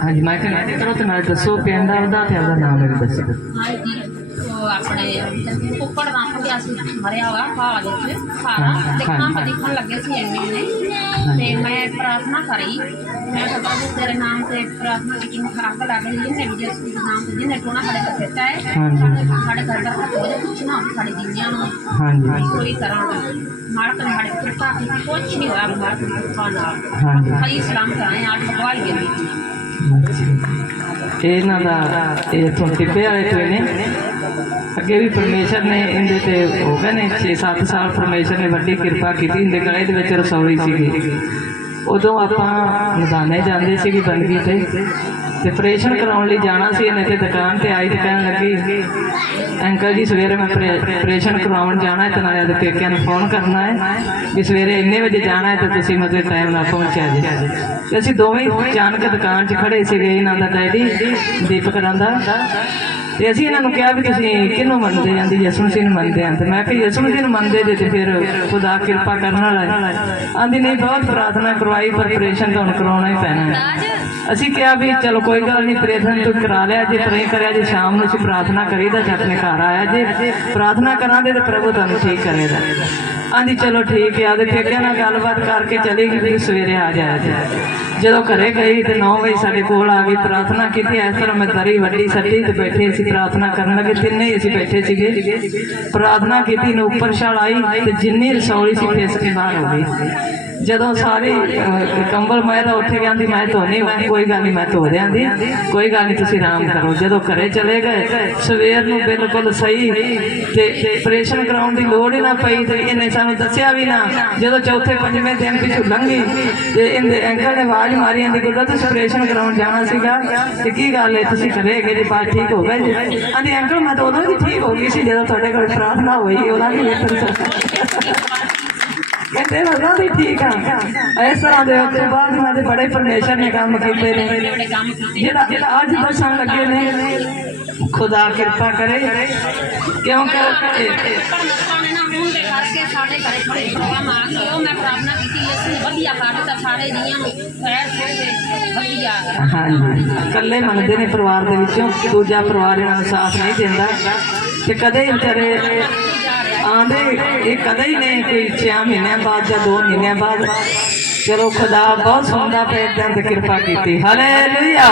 ਹਾਂਜੀ ਮੈਂ ਕਿਹਾ ਕਰੋ ਤੇ ਨਾਲ ਦੱਸੋ ਪਿੰਡ ਦਾ ਉਹਦਾ ਤੇ ਉਹਦਾ ਨਾਮ ਵੀ ਦੱਸੋ। ਹਾਂਜੀ ਆਪਣੇ ਕੁੱਕੜ ਰੱਖ ਗਿਆ ਸੀ ਮਰਿਆ ਹੋਇਆ ਹਾਲ ਵਿੱਚ ਸਾਰਾ ਦੇਖਾਂ ਹਾਂ। ਦੇਖਣ ਲੱਗੇ ਸੀ ਇੰਨੇ ਨੇ ਤੇ ਮੈਂ ਪ੍ਰਾਰਥਨਾ ਕਰੀ। ਮੈਂ ਕਿਹਾ ਪ੍ਰਭੂ ਤੇਰੇ ਨਾਮ ਤੇ ਪ੍ਰਾਰਥਨਾ ਕੀਤੀ ਨੂੰ ਖਰਾਬ ਲੱਗ ਰਹੀ ਜਿਹਨੇ ਵੀ ਜਿਸ ਦੇ ਨਾਮ ਤੇ ਜਿਹਨੇ ਟੋਣਾ ਸਾਡੇ ਤੇ ਦਿੱਤਾ ਹੈ ਹਾਂਜੀ। ਸਾਡੇ ਸਾਡੇ ਘਰ ਦਾ ਜਾ ਕੁਛ ਨਾ ਸਾਡੇ ਜੀਵਿਆਂ ਨੂੰ ਹਾਂਜੀ। ਕੋਈ ਤਰ੍ਹਾਂ ਨੇ ਸਾਡੇ ਕਿਰਪਾ ਕੁਛ ਨਹੀਂ ਹੋਇਆ ਕਿਰਪਾ ਨਾਲ। ਹਾਂਜੀ। ਸਹੀ ਸਲਾਮਤ ਆਏ ਆਠ ਬਗਵਾਈ ਗਏ ਇਹਨਾਂ ਦਾ, ਇਹ ਤੋਂ ਟਿੱਬੇ ਵਾਲੇ ਤੋਂ ਨੇ। ਅੱਗੇ ਵੀ ਪਰਮੇਸ਼ਰ ਨੇ ਇਹਦੇ ਤੇ ਹੋ ਗਏ ਨੇ 6-7 ਸਾਲ ਪਰਮੇਸ਼ਰ ਨੇ ਵੱਡੀ ਕਿਰਪਾ ਕੀਤੀ। ਇਹਦੇ ਗਲੇ ਦੇ ਵਿੱਚ ਰਸੌਲੀ ਸੀਗੀ। ਉਦੋਂ ਆਪਾਂ ਮੈਦਾਨੇ ਜਾਂਦੇ ਸੀਗੇ ਬੰਦਗੀ ਤੇ ਤੇ ਕਰਾਉਣ ਲਈ ਜਾਣਾ ਸੀ ਇਹਨੇ ਤੇ ਦੁਕਾਨ ਤੇ ਆਈ ਤੇ ਕਹਿਣ ਲੱਗੀ, ਅੰਕਲ ਜੀ, ਸਵੇਰੇ ਮੈਂ ਆਪਰੇਸ਼ਨ ਕਰਾਉਣ ਜਾਣਾ ਹੈ ਤੇ ਨਾਲੇ ਦੇ ਪੇਕਿਆਂ ਨੂੰ ਫੋਨ ਕਰਨਾ ਹੈ ਵੀ ਸਵੇਰੇ ਇੰਨੇ ਵਜੇ ਜਾਣਾ ਹੈ ਤਾਂ ਤੁਸੀਂ ਮਤਲਬ ਟਾਈਮ ਨਾਲ ਪਹੁੰਚਿਆ ਜੀ। ਤੇ ਅਸੀਂ ਦੋਵੇਂ ਅਚਾਨਕ ਦੁਕਾਨ 'ਚ ਖੜੇ ਸੀਗੇ, ਇਹਨਾਂ ਦਾ ਡੈਡੀ ਦੀਪਕ ਦਾ। ਤੇ ਅਸੀਂ ਇਹਨਾਂ ਨੂੰ ਕਿਹਾ ਵੀ ਤੁਸੀਂ ਕਿਹਨੂੰ ਮੰਨਦੇ ਆਂ? ਦੀ ਯਿਸੂ ਮਸੀਹ ਨੂੰ ਮੰਨਦੇ ਆਂ। ਤੇ ਮੈਂ ਕਿਹਾ ਯਿਸੂ ਮਸੀਹ ਨੂੰ ਮੰਨਦੇ ਜੇ ਤੇ ਫਿਰ ਖੁਦਾ ਕਿਰਪਾ ਕਰਨ ਵਾਲਾ ਹੈ। ਆਂਦੀ ਨਹੀਂ ਬਹੁਤ ਪ੍ਰਾਰਥਨਾ ਕਰਵਾਈ ਪਰ ਆਪਰੇਸ਼ਨ ਤੁਹਾਨੂੰ ਕਰਾਉਣਾ ਹੀ ਪੈਣਾ ਹੈ। ਅਸੀਂ ਕਿਹਾ ਵੀ ਚਲੋ ਕੋਈ ਗੱਲ ਨਹੀਂ ਆਪਰੇਸ਼ਨ ਤੂੰ ਕਰਾ ਲਿਆ ਜੇ ਪ੍ਰੇ ਕਰਿਆ ਜੇ ਸ਼ਾਮ ਨੂੰ ਅਸੀਂ ਪ੍ਰਾਰਥਨਾ ਕਰੀਦਾ ਜੇ ਆਪਣੇ ਘਰ ਆਇਆ ਜੇ। ਪ੍ਰਾਰਥਨਾ ਕਰਾਂਗੇ ਤੇ ਪ੍ਰਭੂ ਤੁਹਾਨੂੰ ਠੀਕ ਕਰੇਗਾ। ਆਂਦੀ ਚਲੋ ਠੀਕ ਹੈ। ਆਦੇ ਪੇਕਿਆਂ ਨਾਲ ਗੱਲਬਾਤ ਕਰਕੇ ਚਲੀ ਗਈ ਵੀ ਸਵੇਰੇ ਆ ਜਾਇਆ ਜੀ। ਜਦੋਂ ਘਰੇ ਗਈ ਤੇ 9 ਵਜੇ ਸਾਡੇ ਕੋਲ ਆ ਗਈ। ਪ੍ਰਾਰਥਨਾ ਕੀਤੀ, ਇਸ ਤਰ੍ਹਾਂ ਮੈਂ ਦਰੀ ਵੱਡੀ ਸੱਜੀ ਤੇ ਬੈਠੇ ਸੀ ਪ੍ਰਾਰਥਨਾ ਕਰਨ ਲੱਗੇ। ਤਿੰਨੇ ਹੀ ਅਸੀਂ ਬੈਠੇ ਸੀਗੇ। ਪ੍ਰਾਰਥਨਾ ਕੀਤੀ, ਨੂੰ ਉੱਪਰ ਛਾਲ ਆਈ ਤੇ ਜਿੰਨੀ ਰਸੌਲੀ ਸੀ ਫਿਸ ਕੇ ਬਾਹਰ ਹੋ ਗਈ ਜਦੋਂ ਸਾਰੇ ਕੰਬਲ ਮੈਂ ਤਾਂ ਉੱਠ ਗਿਆ ਦੀ ਮੈਂ ਧੋਣੀ ਕੋਈ ਗੱਲ ਨਹੀਂ ਮੈਂ ਧੋ ਦਿਆਂਦੀ ਕੋਈ ਗੱਲ ਨਹੀਂ ਤੁਸੀਂ ਆਰਾਮ ਕਰੋ। ਜਦੋਂ ਘਰੇ ਚਲੇ ਗਏ, ਸਵੇਰ ਨੂੰ ਬਿਲਕੁਲ ਸਹੀ ਤੇ ਆਪਰੇਸ਼ਨ ਕਰਾਉਣ ਦੀ ਲੋੜ ਹੀ ਨਾ ਪਈ ਤੇ ਇਹਨੇ ਸਾਨੂੰ ਦੱਸਿਆ ਵੀ ਨਾ, ਜਦੋਂ ਚੌਥੇ ਪੰਜਵੇਂ ਦਿਨ ਪਿਛੂ ਲੰਘੀ, ਤੇ ਇਹਦੇ ਅੰਕਲ ਨੇ ਆਵਾਜ਼ ਮਾਰੀ ਜਾਂਦੀ ਗੁੱਡਾ ਤੁਸੀਂ ਆਪਰੇਸ਼ਨ ਕਰਾਉਣ ਜਾਣਾ ਸੀਗਾ। ਤੇ ਕੀ ਗੱਲ ਹੈ, ਤੁਸੀਂ ਘਰੇ ਗਏ ਜੀ ਬਾਅਦ ਠੀਕ ਹੋ ਗਈ ਜੀ? ਆਂਦੀ ਅੰਕਲ, ਮੈਂ ਤਾਂ ਉਦੋਂ ਵੀ ਠੀਕ ਹੋ ਗਈ ਸੀ, ਜਦੋਂ ਤੁਹਾਡੇ ਕੋਲ ਪ੍ਰਾਰਥਨਾ ਹੋਈ ਉਹਦਾ ਵੀ ਕਹਿੰਦੇ ਉਹਨਾਂ ਵੀ ਠੀਕ ਆ ਇਸ ਤਰ੍ਹਾਂ ਦੇ ਉਸ ਤੋਂ ਬਾਅਦ ਮੈਂ ਬੜੇ ਪਰਮੇਸ਼ਰ ਨੇ ਕੰਮ ਕੀਤੇ ਨੇ ਬੜੇ ਕੰਮ ਕੀਤੇ ਜਿਹੜਾ ਜਿਹੜਾ ਅੱਜ ਦੱਸਣ ਲੱਗੇ ਨੇ ਖੁਦਾ ਕਿਰਪਾ ਕਰੇ ਕਿਉਂਕਿ ਪਰਮਾਤਮਾ ਨੇ ਨਾ ਹੁਣ ਦੇ ਕਰਕੇ ਸਾਡੇ ਘਰੇ ਬੜੇ ਪ੍ਰੋਗਰਾਮ ਆ ਗਏ ਉਹ ਮੈਂ ਪ੍ਰਾਰਥਨਾ ਕੀਤੀ ਇਸ ਨੂੰ ਵਧੀਆ ਕਰ ਦਿੱਤਾ ਸਾਰੇ ਜੀਆਂ ਨੂੰ ਖੈਰ ਸੁਖ ਵਧੀਆ ਹਾਂਜੀ ਇਕੱਲੇ ਮੰਨਦੇ ਨੇ ਪਰਿਵਾਰ ਦੇ ਵਿੱਚੋਂ, ਦੂਜਾ ਪਰਿਵਾਰ ਇਹਨਾਂ ਨੂੰ ਸਾਥ ਨਹੀਂ ਦਿੰਦਾ। ਤੇ ਕਦੇ ਹੀ ਵਿਚਾਰੇ ਆਂਦੇ, ਇਹ ਕਦੇ ਹੀ ਨਹੀਂ ਕੋਈ 6 ਮਹੀਨਿਆਂ ਬਾਅਦ ਜਾਂ 2 ਮਹੀਨਿਆਂ ਬਾਅਦ। ਚਲੋ ਖੁਦਾ ਬਹੁਤ ਸੁਣਦਾ ਪਿਆ ਤੇ ਕਿਰਪਾ ਕੀਤੀ। ਹਾਲੇਲੂਇਆ